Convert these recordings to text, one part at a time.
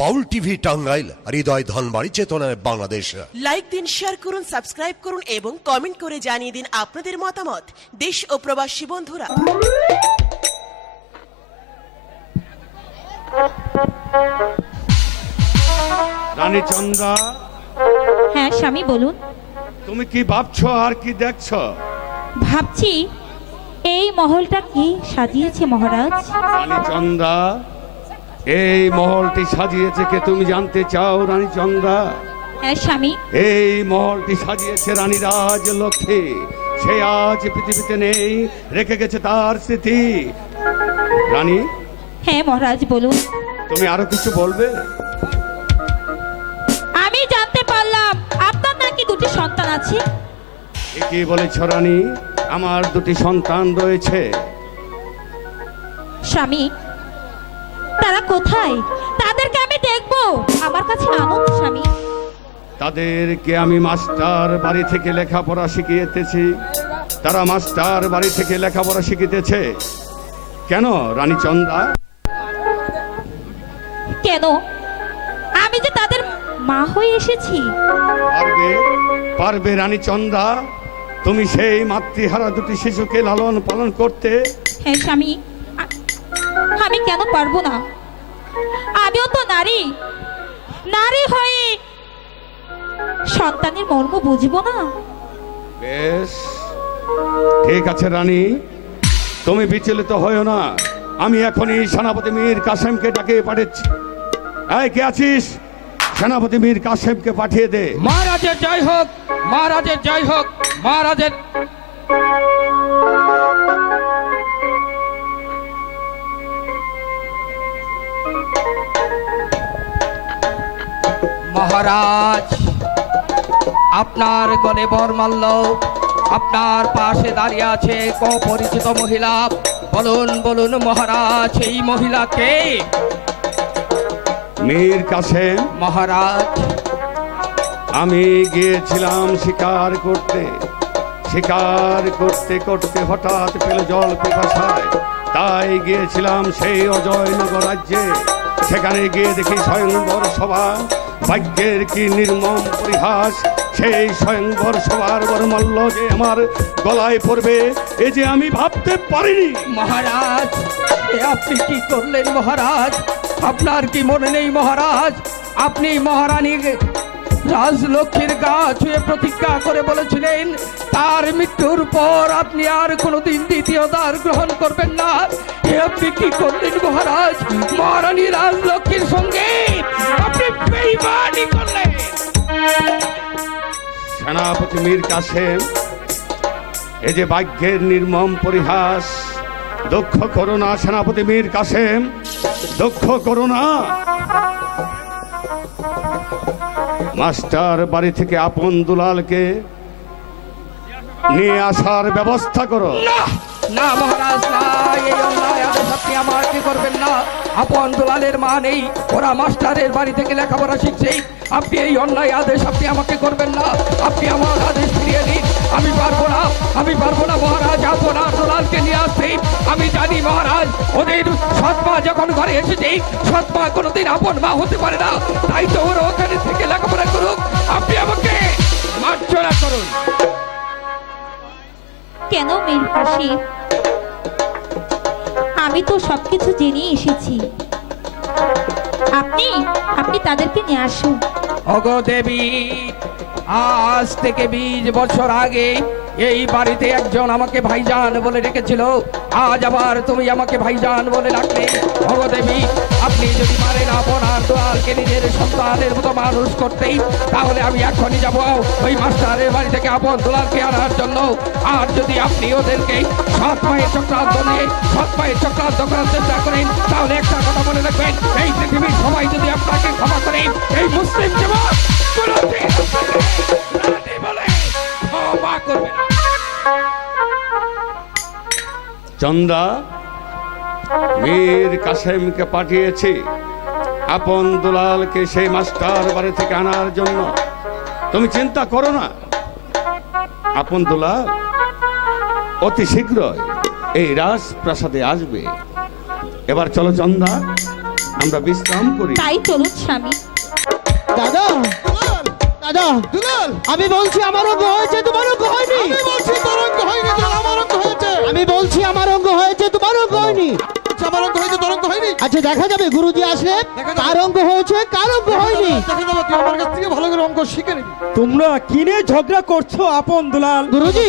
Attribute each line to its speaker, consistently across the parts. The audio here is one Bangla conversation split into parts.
Speaker 1: বাউল টিভি টাঙ্গাইল হৃদয় ধনবাড়ি চেতনায় বাংলাদেশ।
Speaker 2: লাইক দিন শেয়ার করুন সাবস্ক্রাইব করুন এবং কমেন্ট করে জানিয়ে দিন আপনাদের মতামত। দেশ ও প্রবাসী বন্ধুরা।
Speaker 3: রানী চন্দ্রা।
Speaker 4: হ্যাঁ স্বামী বলুন।
Speaker 3: তুমি কি ভাবছ আর কি দেখছ?
Speaker 4: ভাবছি এই মহলটা কি সাজিয়েছে মহারাজ?
Speaker 3: রানী চন্দ্রা। এই মহলটি সাজিয়েছে কে তুমি জানতে চাও রানী চন্দ্রা?
Speaker 4: হ্যাঁ স্বামী।
Speaker 3: এই মহলটি সাজিয়েছে রানী রাজ লক্ষ্মী সে আজ পৃথিবীতে নেই রেখে গেছে তার স্মৃতি। রানী?
Speaker 4: হ্যাঁ মহারাজ বলুন।
Speaker 3: তুমি আরও কিছু বলবে?
Speaker 4: আমি জানতে পারলাম আপনার নাকি দুটি সন্তান আছে?
Speaker 3: কি বলেছ রানী। আমার দুটি সন্তান রয়েছে।
Speaker 4: স্বামী তারা কোথায়? তাদেরকে আমি দেখব। আমার কাছে আনন্দ স্বামী।
Speaker 3: তাদেরকে আমি মাস্টার বাড়ি থেকে লেখাপড়া শিখিয়েতেছি। তারা মাস্টার বাড়ি থেকে লেখাপড়া শিখিতেছে। কেন রানী চন্দা?
Speaker 4: কেন? আমি যে তাদের মা হয়ে এসেছি।
Speaker 3: পারবে পারবে রানী চন্দা? তুমি সেই মাতৃহারা দুটি শিশুকে লালন পালন করতে?
Speaker 4: হ্যাঁ স্বামী। আমি কেন পারব না? আমিও তো নারী। নারী হয়ে সন্তানের মর্ম বুঝব না?
Speaker 3: বেশ। ঠিক আছে রানী। তুমি বিচলিত হয়েও না। আমি এখনই সেনাপতি মীর কাসেমকে ডাকে পাঠাচ্ছি। এই কে আছিস? সেনাপতি মীর কাসেমকে পাঠিয়ে দে।
Speaker 5: মহারাজের জয় হোক মহারাজের জয় হোক মহারাজের মহারাজ আপনার গলে বরমাল্য আপনার পাশে দাঁড়িয়ে আছে অপরিচিত মহিলা। বলুন বলুন মহারাজ এই মহিলাকে
Speaker 3: মীর কাছে
Speaker 5: মহারাজ।
Speaker 3: আমি গিয়েছিলাম শিকার করতে। শিকার করতে করতে হঠাৎ পেল জল পিপাসায়। তাই গিয়েছিলাম সেই অজয়নগর রাজ্যে। সেখানে গিয়ে দেখি স্বয়ংবর সভা। ভাগ্যের কি নির্মম পরিহাস? সেই স্বয়ংবর সভার বরমল্ল যে আমার গলায় পড়বে, এ যে আমি ভাবতে পারিনি।
Speaker 5: মহারাজ, এ আপনি কি করলেন মহারাজ? আপনার কি মনে নেই মহারাজ? আপনি মহারানী রাজলক্ষ্মীর গা ছুঁয়ে প্রতিজ্ঞা করে বলেছিলেন, তার মৃত্যুর পর আপনি আর কোনোদিন দ্বিতীয় দ্বার গ্রহণ করবেন না। আপনি কি করলেন মহারাজ? মহারানী রাজলক্ষ্মীর সঙ্গে বেইমানি করলেন
Speaker 3: সেনাপতি মীর কাসেম এ যে ভাগ্যের নির্মম পরিহাস দক্ষ করোনা সেনাপতি মীর কাসেম দক্ষ করোনা মাস্টার বাড়ি থেকে আপন দুলালকে নিয়ে আসার ব্যবস্থা করো।
Speaker 5: না না মহারাজ না এই অন্যায় আপনি আমাকে করবেন না? আপন দুলালের মা নেই, ওরা মাস্টারের বাড়ি থেকে লেখাপড়া শিখছে। আপনি এই অন্যায় আদেশ আপনি আমাকে করবেন না। আপনি আমার আদেশ ফিরিয়ে দিন আমি পারব না, আমি পারব না মহারাজ আপনার দুলালকে নিয়ে আসতে। আমি জানি মহারাজ, ওদের সৎমা যখন ঘরে এসেছে, সৎমা কোনোদিন আপন মা হতে পারে না। তাই তো ওরা ওখানে থেকে লেখাপড়া করুক। আপনি আমাকে মার্জনা করুন।
Speaker 4: কেন মীর কাশিম আমি তো সবকিছু জেনে এসেছি। আপনি আপনি তাদেরকে নিয়ে আসুন।
Speaker 5: ওগো দেবী, আজ থেকে বিশ বছর আগে এই বাড়িতে একজন আমাকে ভাইজান বলে রেখেছিল আজ আবার তুমি আমাকে ভাইজান বলে ডাকলে। ওগো দেবী, আপনি যদি পারেন আপনার দোয়ালকে নিজের সন্তানের মতো মানুষ করতেই, তাহলে আমি এখনই যাব ওই মাস্টারের বাড়ি থেকে আপন দোলালকে আনার জন্য। আর যদি আপনি ওদেরকে মায়ের চক্রান্ত নিয়ে মায়ের চক্রান্ত করার চেষ্টা করেন। তাহলে একটা কথা মনে রাখবেন, এই পৃথিবীর সবাই যদি আপনাকে ক্ষমা করে, এই মুসলিম।
Speaker 3: চন্দা, মীর কাসেমকে পাঠিয়েছি। আপন দুলালকে সেই মাস্টার বাড়ি থেকে আনার জন্য। তুমি চিন্তা করো না। আপন দুলাল অতি শীঘ্রই এই রাজপ্রাসাদে আসবে। এবার চলো চন্দা আমরা বিশ্রাম করি।
Speaker 4: তাই চলুন স্বামী।
Speaker 6: দাদা! দাদা!
Speaker 7: দুলাল!
Speaker 6: আমি বলছি আমার অঙ্গ হয়েছে তোমার অঙ্গ হয়নি।
Speaker 7: আমি বলছি তোর অঙ্গ হয়নি আমার অঙ্গ হয়েছে।
Speaker 6: আমি বলছি আমার অঙ্গ হয়েছে তোমার অঙ্গ
Speaker 7: আচ্ছা
Speaker 6: দেখা যাবে গুরুজি আসলে। কার অঙ্গ হয়েছে কার অঙ্গ হয়নি?
Speaker 7: আমার কাছ থেকে ভালো করে অঙ্ক শিখে নিবি।
Speaker 8: তোমরা কিনে ঝগড়া করছ আপন দুলাল।
Speaker 6: গুরুজি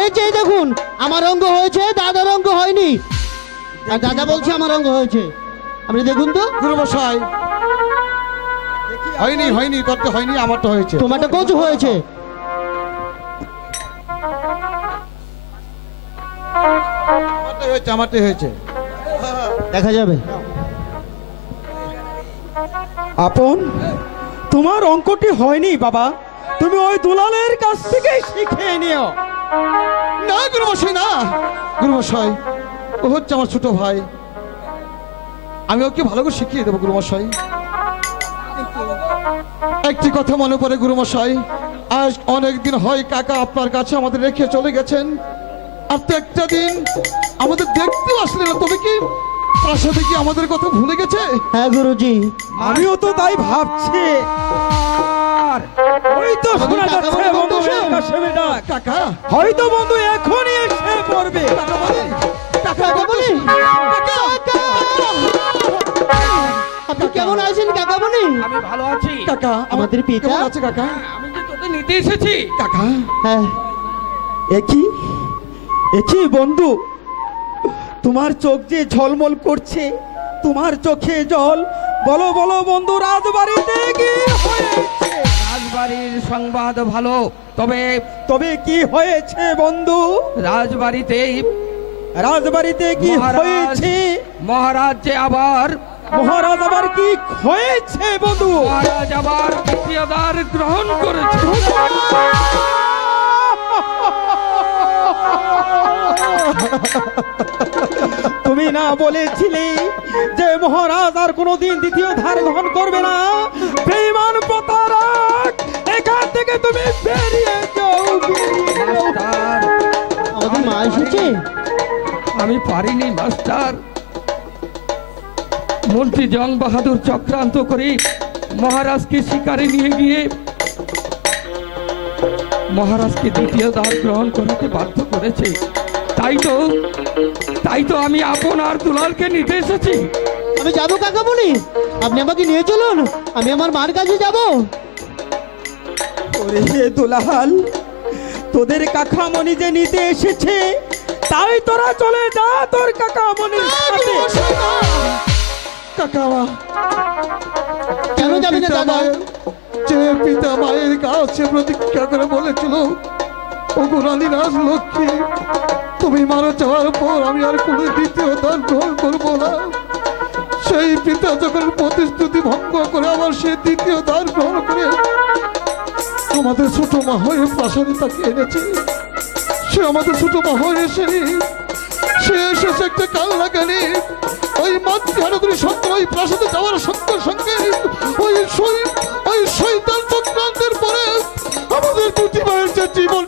Speaker 6: এই যে দেখুন আমার অঙ্গ হয়েছে দাদার অঙ্গ হয়নি। আর দাদা বলছে আমার অঙ্গ হয়েছে। আপনি দেখুন তো।
Speaker 7: গুরু মশাই হয়নি হয়নি তোর তো হয়নি আমার তো হয়েছে।
Speaker 6: তোমারটা কচু হয়েছে।
Speaker 7: আমারটা হয়েছে আমারটা হয়েছে।
Speaker 6: দেখা যাবে।
Speaker 8: আপন, তোমার অঙ্কটি হয়নি বাবা। তুমি ওই দুলালের কাছ থেকে শিখে নিও।
Speaker 7: না গুরু মশাই না। গুরু মশাই ও হচ্ছে আমার ছোট ভাই। আমি ওকে ভালো করে শিখিয়ে দেবো গুরু মশাই একটি কথা মনে পড়ে গুরু মশাই আজ অনেক দিন হয় কাকা আপনার কাছে আমাদের রেখে চলে গেছেন। আর তো একটা দিন আমাদের দেখতেও আসলে না, তবে কি প্রাসাদে কি আমাদের কথা ভুলে গেছে?
Speaker 6: হ্যাঁ গুরুজি।
Speaker 8: আমিও তো তাই ভাবছি। ওই তো শোনা যাচ্ছে বন্ধু। কাশেমে ডাক।
Speaker 7: কাকা।
Speaker 8: হয়তো বন্ধু এখনই এসে পড়বে।
Speaker 7: কাকা বলে কাকা
Speaker 6: কাকা বলি আপনি কেমন আছেন কাকা বলি
Speaker 5: আমি ভালো আছি।
Speaker 7: কাকা
Speaker 6: আমাদের পিতা?
Speaker 7: কেমন আছে কাকা?
Speaker 5: আমি যে তোকে নিতে এসেছি।
Speaker 7: কাকা।
Speaker 6: হ্যাঁ।
Speaker 8: একই একই বন্ধু? তোমার চোখ যে ঝলমল করছে তোমার চোখে জল। বলো বলো বন্ধু রাজবাড়িতে কি হয়েছে?
Speaker 5: রাজবাড়ির সংবাদ ভালো তবে
Speaker 8: তবে কি হয়েছে বন্ধু?
Speaker 5: রাজবাড়িতে
Speaker 8: রাজবাড়িতে কি হয়েছে?
Speaker 5: মহারাজ যে আবার
Speaker 8: মহারাজ আবার কি হয়েছে বন্ধু?
Speaker 5: মহারাজ আবার দ্বিতীয় দ্বার গ্রহণ করেছে।
Speaker 8: না বলেছিলে যে মহারাজ আর কোনোদিন দ্বিতীয় ধার গ্রহণ করবে না। বেঈমান প্রতারক এখান থেকে তুমি বেরিয়ে যাও
Speaker 5: মাস্টার
Speaker 6: আমাদের মা এসেছে?
Speaker 5: আমি পারিনি মাস্টার। মন্ত্রী জং বাহাদুর চক্রান্ত করে মহারাজকে শিকারে নিয়ে গিয়ে মহারাজকে দ্বিতীয় দ্বার গ্রহণ করতে বাধ্য করেছে। তাই তো তাই তো আমি আপন আর দুলালকে নিতে এসেছি।
Speaker 6: আমি যাব কাকা বলি আপনি আমাকে নিয়ে চলুন। আমি আমার মার কাছে যাব।
Speaker 8: ওরে হে দুলাল তোদের কাকামণি যে নিতে এসেছে তাই তোরা চলে যা তোর কাকামণির সাথে।
Speaker 7: কাকা মা।
Speaker 6: কেন যাবি না দাদা?
Speaker 7: যে পিতা মায়ের কাছে প্রতীক্ষা করে বলেছিল ও লক্ষ্মী তুমি মারা যাওয়ার পর আমি আর কোনো দ্বিতীয় দান গ্রহণ করব না। সেই পিতা যখন প্রতিশ্রুতি ভঙ্গ করে আবার সে দ্বিতীয় দান গ্রহণ করে, আমাদের ছোট মা হয়ে প্রাসাদে তাকে এনেছে। সে আমাদের ছোট মা হয়ে এসে, সে এসেছে একটা কাল লাগানি ওই মাতৃহারগুলি সত্য ওই প্রাসাদে যাওয়ার সঙ্গে সঙ্গে ওই ওই শৈতান চক্রান্তের পরে আমাদের দুটি মায়ের যে জীবন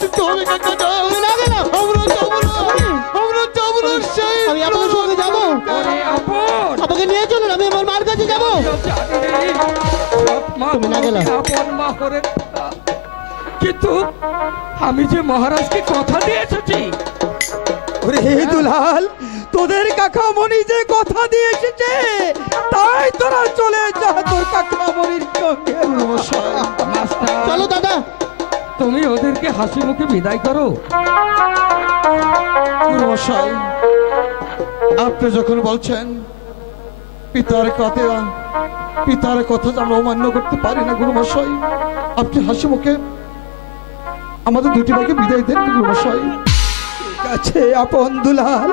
Speaker 6: আমি
Speaker 5: যে মহারাজকে কথা দিয়ে এসেছি
Speaker 8: ওরে হে দুলাল তোদের কাকামণি যে কথা দিয়ে এসেছে তাই তোরা চলে যা তোর কাকামণির সঙ্গে।
Speaker 6: চলো দাদা।
Speaker 5: তুমি ওদেরকে হাসি মুখে বিদায় করো।
Speaker 7: গুরুমশাই আপনি যখন বলছেন পিতার কথা পিতার কথা আমরা অমান্য করতে পারি না গুরুমশাই আপনি হাসি মুখে আমাদের দুটি ভাইকে বিদায় দেন
Speaker 8: আছে আপন দুলাল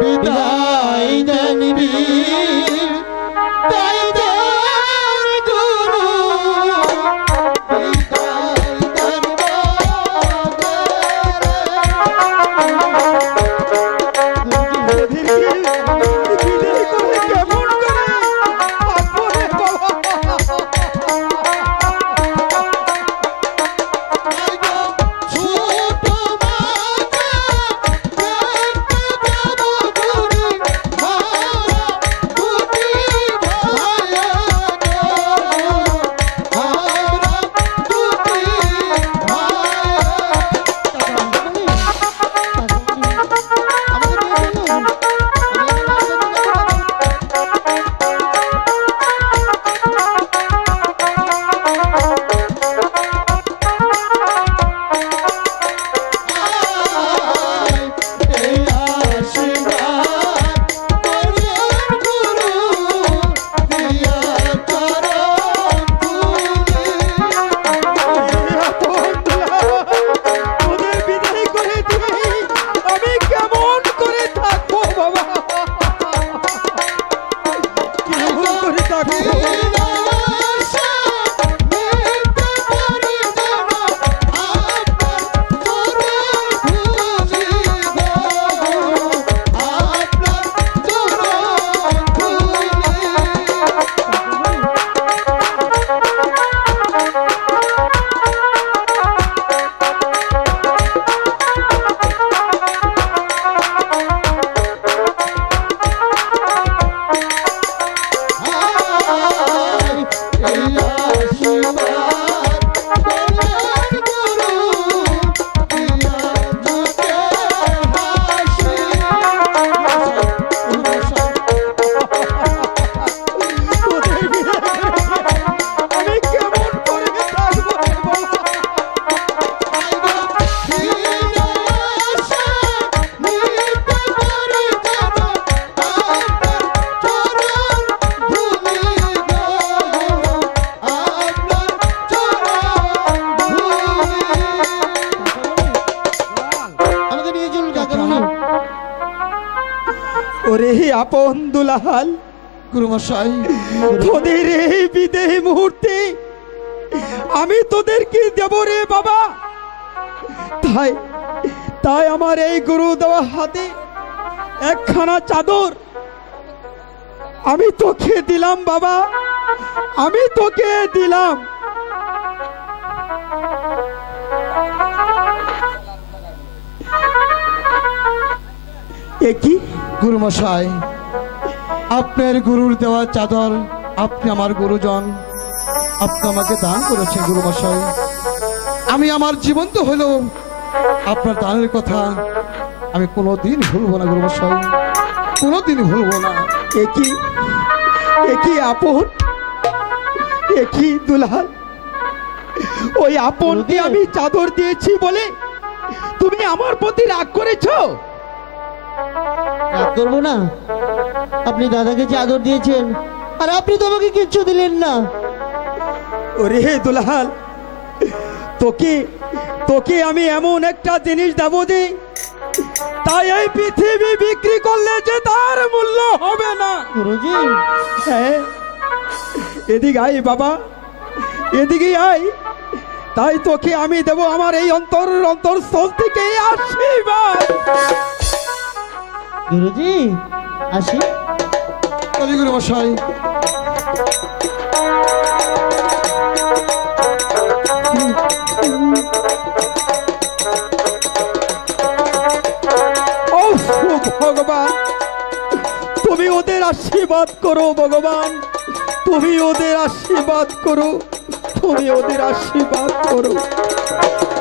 Speaker 6: বিদায়
Speaker 8: আপন দুলাল,
Speaker 7: গুরুমশাই,
Speaker 8: তোদের এই বিদেহী মুহূর্তে আমি তোদের কি দেব রে বাবা। তাই তাই আমার এই গুরু দেওয়া হাতে একখানা চাদর আমি তোকে দিলাম বাবা, আমি তোকে দিলাম। এ কি?
Speaker 7: গুরুমশাই আপনার গুরুর দেওয়া চাদর আপনি আমার গুরুজন। আপনি আমাকে দান করেছেন গুরুমশাই। আমি আমার জীবন তো হলেও আপনার দানের কথা আমি কোনোদিন ভুলবো না গুরুমশাই। কোনোদিন ভুলবো না।
Speaker 8: একই একই আপন? একই দুলাল? ওই আপনকে। আমি চাদর দিয়েছি বলে তুমি আমার প্রতি রাগ করেছ?
Speaker 6: রাগ করব না। আপনি দাদাকে চাদর দিয়েছেন আর আপনি তো আমাকে কিচ্ছু দিলেন না।
Speaker 8: ওরে দুলাল তোকে তোকে আমি এমন একটা জিনিস দেব যে তাই এই পৃথিবী বিক্রি করলে যে তার মূল্য হবে না।
Speaker 6: গুরুজি।
Speaker 8: হ্যাঁ এদিকে আয় বাবা এদিকে আয়। তাই তোকে আমি দেব আমার এই অন্তর অন্তরস্থল থেকে আশীর্বাদ
Speaker 6: গুরুজি আসি।
Speaker 7: কালী গুরুমশাই
Speaker 8: ও ভগবান তুমি ওদের আশীর্বাদ করো ভগবান। তুমি ওদের আশীর্বাদ করো তুমি ওদের আশীর্বাদ করো।